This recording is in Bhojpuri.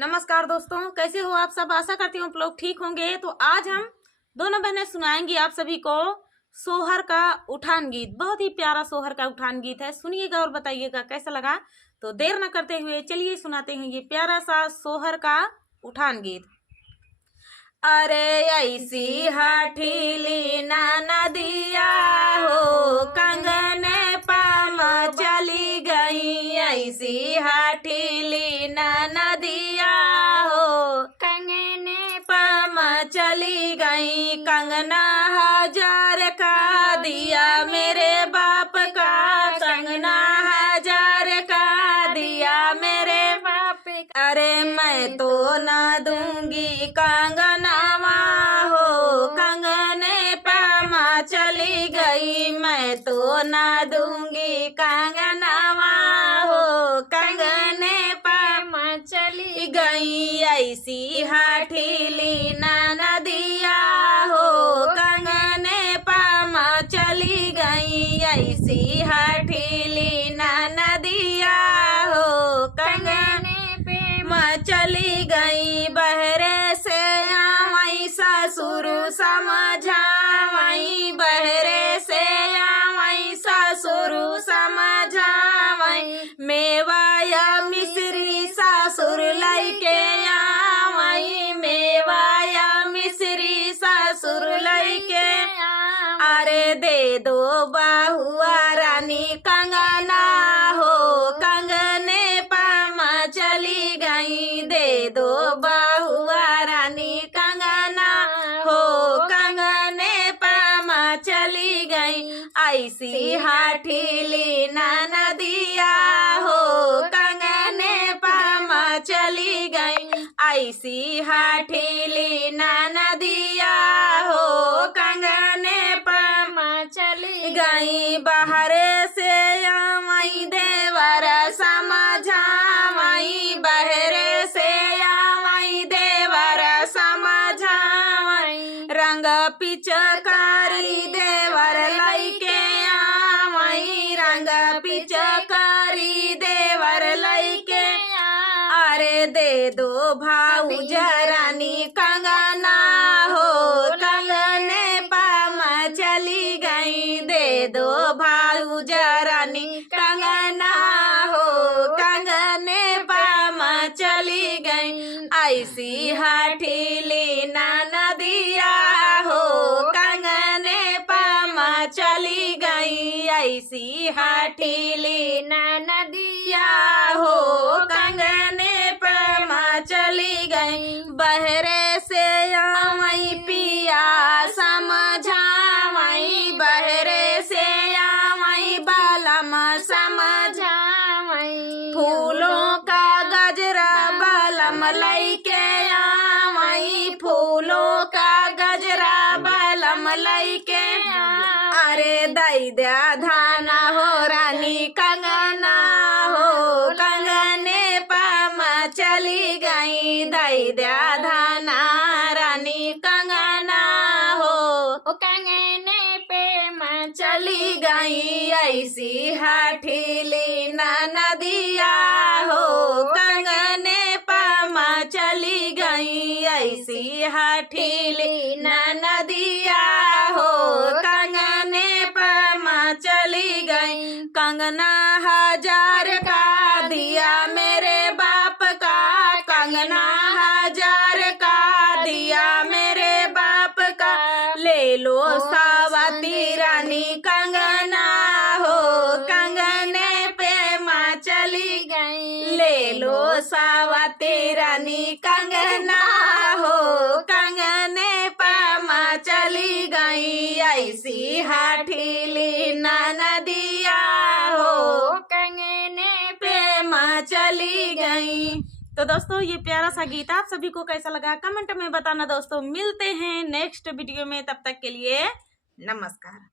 नमस्कार दोस्तों, कैसे हो आप सब। आशा करती हूँ आप लोग ठीक होंगे। तो आज हम दोनों बहनें सुनाएंगी आप सभी को सोहर का उठान गीत। बहुत ही प्यारा सोहर का उठान गीत है, सुनिएगा और बताइएगा कैसा लगा। तो देर न करते हुए चलिए सुनाते हैं ये प्यारा सा सोहर का उठान गीत। अरे ऐसी हठीली ना नदिया हो, कंगने पाम चली गई। ऐसी हठीली ना नदिया हो, कंगने पाम चली गई। कंगना हजार का दिया मेरे बाप का, कंगना हजार का दिया मेरे बाप। अरे मैं तो न दूंगी कंगनावा हो, कंगने पामा चली गई। मैं तो न दूंगी कंगनावा हो, कंगने पामा चली गई। ऐसी हठीली ना नदिया हो, कंगने पामा चली गई। ऐसी हठीली ना नदिया हो, कंगने चली गई। बहरे से आवई ससुर समझावई, बहरे से आवई ससुर समझावई। मेवाया मिश्री ससुर लइके आवई, मेवाया मिश्री ससुर लइके। अरे दे दो बहुआ रानी कंगना हो, कंगने पामा चली गई। दे दो बहुआ रानी कंगना हो, कंगने पामा चली गई। ऐसी हठीली ना नदिया हो, कंगने पामा चली गई। ऐसी हठीली ना नदिया हो, कंगने पामा चली गई। बाहरे से आवई देवर समझावई, बहरे से आवई देवर समझावई। रंग पिचकारी देवर लइके आवई, रंग पिचकारी देवर लइके। अरे दे दो भाऊज रानी कंगना हो, कंगने पामा चली गई। दे दो भाऊज रानी कंगना हो, कंगने पामा चली गई। ऐसी हठीली ना नदिया हो, कंगने पामा चली गई। ऐसी हठीली ना नदिया हो, कंगने पामा चली गई। बहरे से आवई पिया समझावई, बहरे से आवई बालम समझावई। फूलों का गजरा बालम लइके आवई, फूलों का गजरा बालम लइके। अरे दई द्या धाना हो रानी कंगना हो, कंगने पामा चली गई। दई द्या धाना रानी कंगना हो, कंगने पे चली गई। ऐसी हठीली ना नदिया हो, कंगने पामा चली गई। ऐसी हठीली ना नदिया हो, कंगने पामा चली गई। कंगना हजार का दिया मेरे बाप का, कंगना हजार का दिया मेरे बाप का। ले लो सावती रानी कंगना हो, कंगने पे माँ चली गई। ले लो सावती रानी कंगना हो, कंगने पे माँ चली गई। ऐसी हठीली ना नदिया हो, कंगने पे माँ चली गई। तो दोस्तों ये प्यारा सा गीत आप सभी को कैसा लगा कमेंट में बताना दोस्तों। मिलते हैं नेक्स्ट वीडियो में, तब तक के लिए नमस्कार।